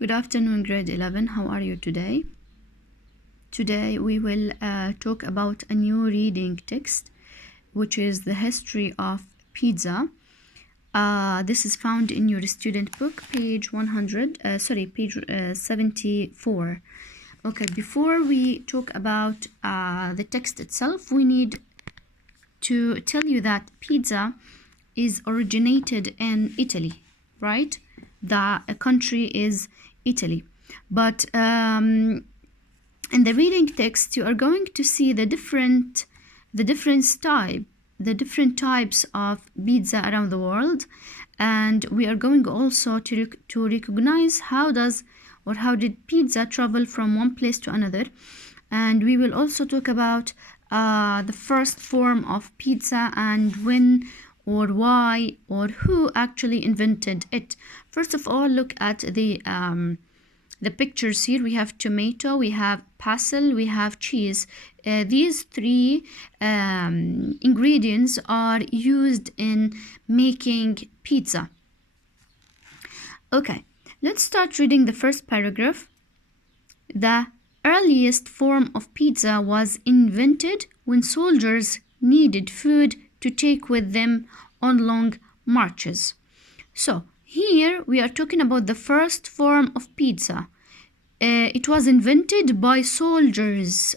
Good afternoon, grade 11. How are you today? Today we will talk about a new reading text, which is the history of pizza. This is found in your student book, page 74. Okay, before we talk about the text itself, we need to tell you that pizza is originated in Italy, right? The country is Italy. But in the reading text, you are going to see the different types of pizza around the world, and we are going also to recognize how did pizza travel from one place to another, and we will also talk about the first form of pizza and when or why or who actually invented it. First of all, look at the pictures here. We have tomato, we have basil, we have cheese. These three ingredients are used in making pizza. Okay, let's start reading the first paragraph. The earliest form of pizza was invented when soldiers needed food to take with them on long marches. So here we are talking about the first form of pizza. It was invented by soldiers.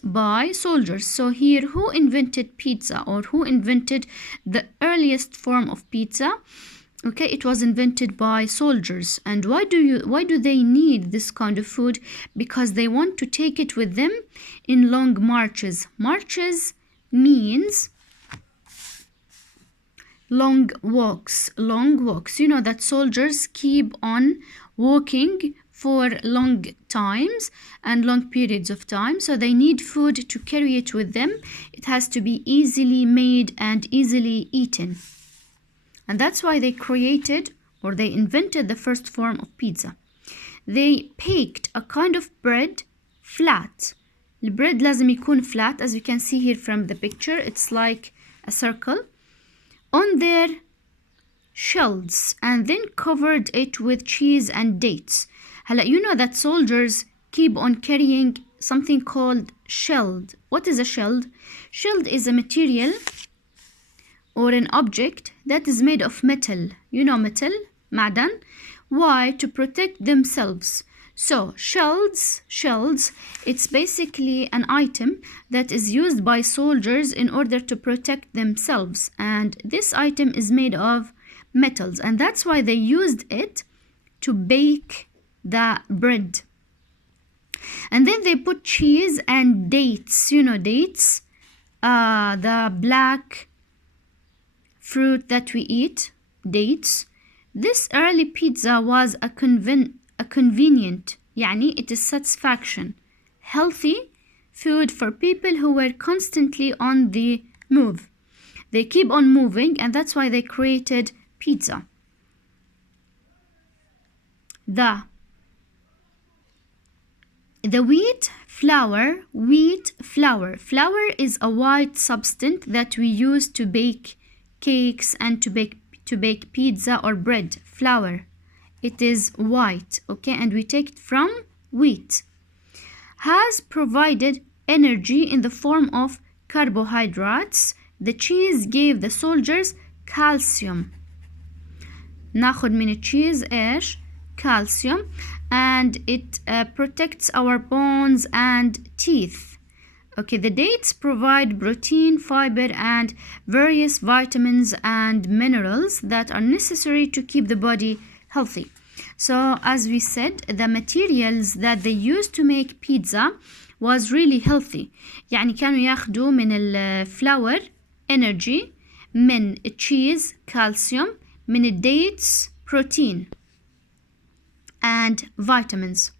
So here, who invented pizza, or who invented the earliest form of pizza? Okay, it was invented by soldiers. And why do they need this kind of food? Because they want to take it with them in long marches. Marches means long walks. You know that soldiers keep on walking for long times and long periods of time, so they need food to carry it with them. It has to be easily made and easily eaten. And that's why they created, or they invented, the first form of pizza. They baked a kind of bread flat. The bread لازم يكون flat, as you can see here from the picture. It's like a circle on their shells, and then covered it with cheese and dates. You know that soldiers keep on carrying something called shelled. What is a shelled? Shelled is a material or an object that is made of metal. You know metal, معدن. Why? To protect themselves. So shells, it's basically an item that is used by soldiers in order to protect themselves, and this item is made of metals, and that's why they used it to bake the bread. And then they put cheese and dates. You know dates, the black fruit that we eat, dates. This early pizza was a convenient, يعني it is satisfaction, healthy food for people who were constantly on the move. They keep on moving, and that's why they created pizza. The wheat flour. Flour is a white substance that we use to bake cakes and to bake pizza or bread. Flour, it is white, okay, and we take it from wheat. Has provided energy in the form of carbohydrates. The cheese gave the soldiers calcium. ناخد من الcheese ايش؟ calcium, and it protects our bones and teeth. Okay, the dates provide protein, fiber, and various vitamins and minerals that are necessary to keep the body healthy. So as we said, the materials that they used to make pizza was really healthy. يعني كانوا ياخدوا من الفلاور energy, من cheese calcium, من الdates protein and vitamins.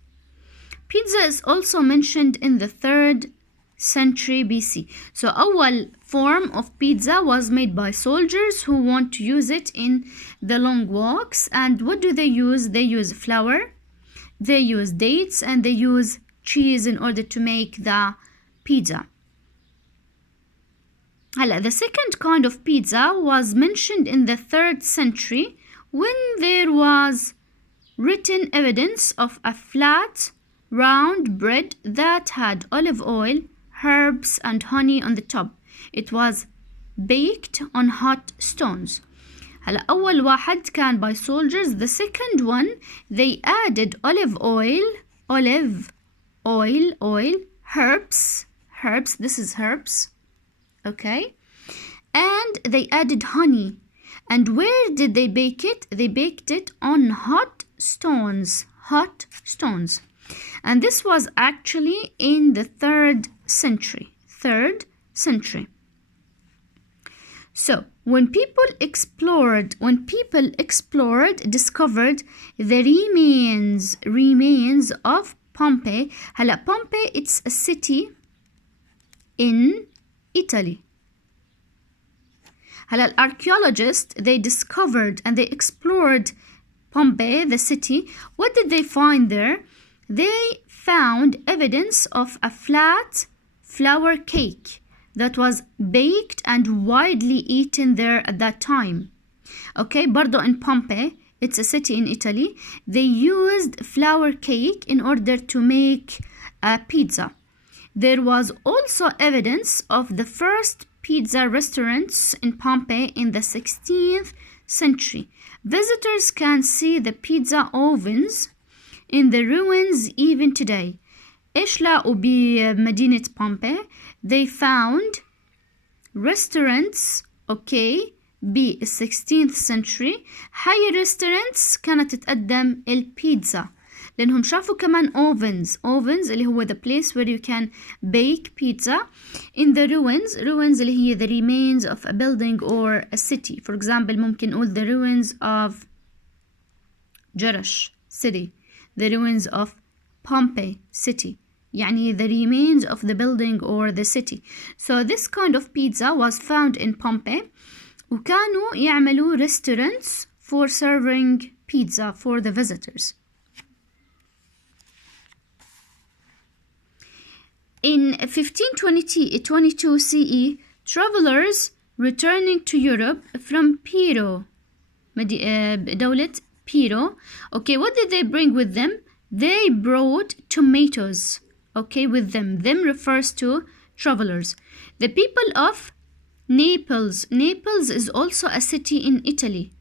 Pizza is also mentioned in the 3rd century BC. So أول form of pizza was made by soldiers who want to use it in the long walks. And what do they use? They use flour, they use dates, and they use cheese in order to make the pizza. The second kind of pizza was mentioned in the 3rd century when there was written evidence of a flat, round bread that had olive oil, herbs, and honey on the top. It was baked on hot stones. هلا أول واحد كان by soldiers. The second one, they added olive oil, herbs, this is herbs, okay, and they added honey. And where did they bake it? They baked it on hot stones. And this was actually in the 3rd century. So when people explored, discovered the remains of Pompeii. هلا Pompeii, it's a city in Italy. هلا archaeologists, they discovered and they explored Pompeii, the city. What did they find there? They found evidence of a flat flour cake that was baked and widely eaten there at that time. Okay, برضو in Pompeii, it's a city in Italy, they used flour cake in order to make a pizza. There was also evidence of the first pizza restaurants in Pompeii in the 16th century. Visitors can see the pizza ovens in the ruins even today. إيش لقوا بمدينة Pompeii? They found restaurants, okay, ب 16th century. هاي restaurants كانت تقدم البيتزا لأنهم شافوا كمان ovens اللي هو the place where you can bake pizza in the ruins اللي هي the remains of a building or a city. For example, ممكن نقول the ruins of Jerash city, the ruins of Pompeii city, يعني the remains of the building or the city. So this kind of pizza was found in Pompeii, وكانوا يعملوا restaurants for serving pizza for the visitors. In 1522 CE, travelers returning to Europe from Piro, دولة Piro, okay, what did they bring with them? They brought tomatoes, okay, with them. Them refers to travelers. The people of Naples is also a city in Italy.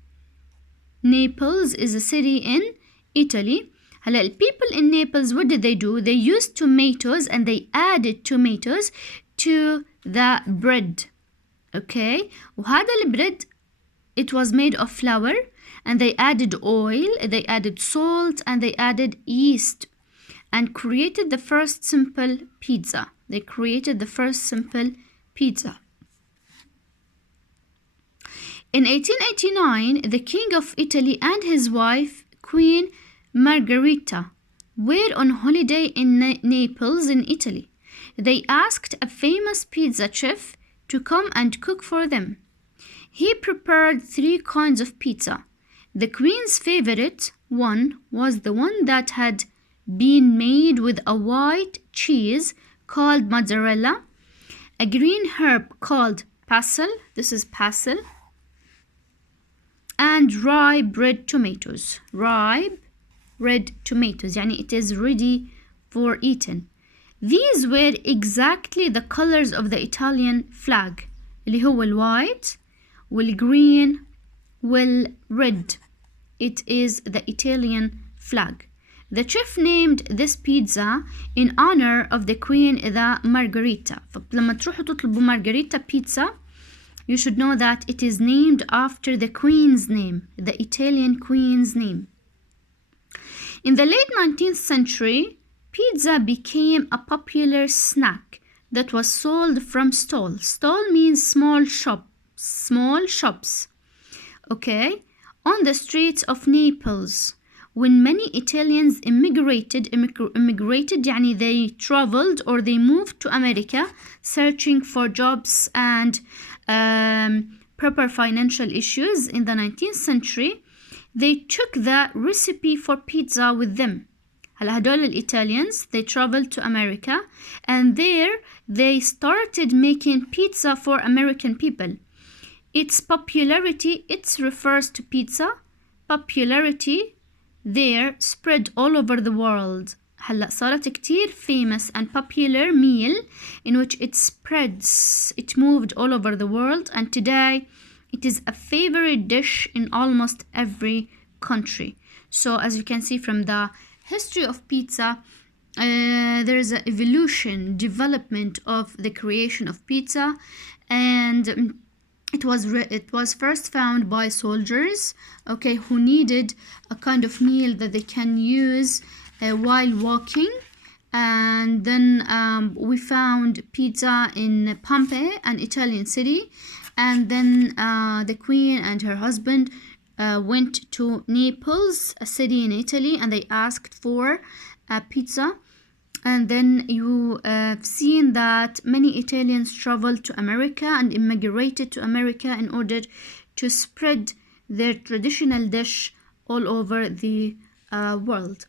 Naples is a city in Italy. هلا people in Naples, what did they do? They used tomatoes and they added tomatoes to the bread. Okay, وهذا البريد, it was made of flour, and they added oil, they added salt, and they added yeast, and created the first simple pizza. In 1889, the King of Italy and his wife, Queen Margherita, were on holiday in Naples in Italy. They asked a famous pizza chef to come and cook for them. He prepared 3 kinds of pizza. The Queen's favorite one was the one that had been made with a white cheese called mozzarella, a green herb called basil, this is basil, and rye red tomatoes. يعني it is ready for eating. These were exactly the colors of the Italian flag, اللي هو الوايت والgreen والred. It is the Italian flag. The chef named this pizza in honor of the Queen the Margherita. فلما تروحوا تطلبوا Margherita pizza, you should know that it is named after the Queen's name, the Italian Queen's name. In the late 19th century, pizza became a popular snack that was sold from stalls. Stall means small shops. Okay, on the streets of Naples. When many Italians immigrated, يعني they traveled or they moved to America searching for jobs and proper financial issues in the 19th century, they took the recipe for pizza with them. هلا هدول الإيطاليans, they traveled to America, and there they started making pizza for American people. Its popularity, it refers to pizza. Popularity there spread all over the world. هلا صارت كتير famous and popular meal in which it spreads, it moved all over the world, and today it is a favorite dish in almost every country. So as you can see from the history of pizza, there is an evolution, development of the creation of pizza, and it was first found by soldiers, okay, who needed a kind of meal that they can use while walking. And then we found pizza in Pompeii, an Italian city, and then the queen and her husband went to Naples, a city in Italy, and they asked for a pizza. And then you have seen that many Italians traveled to America and immigrated to America in order to spread their traditional dish all over the world.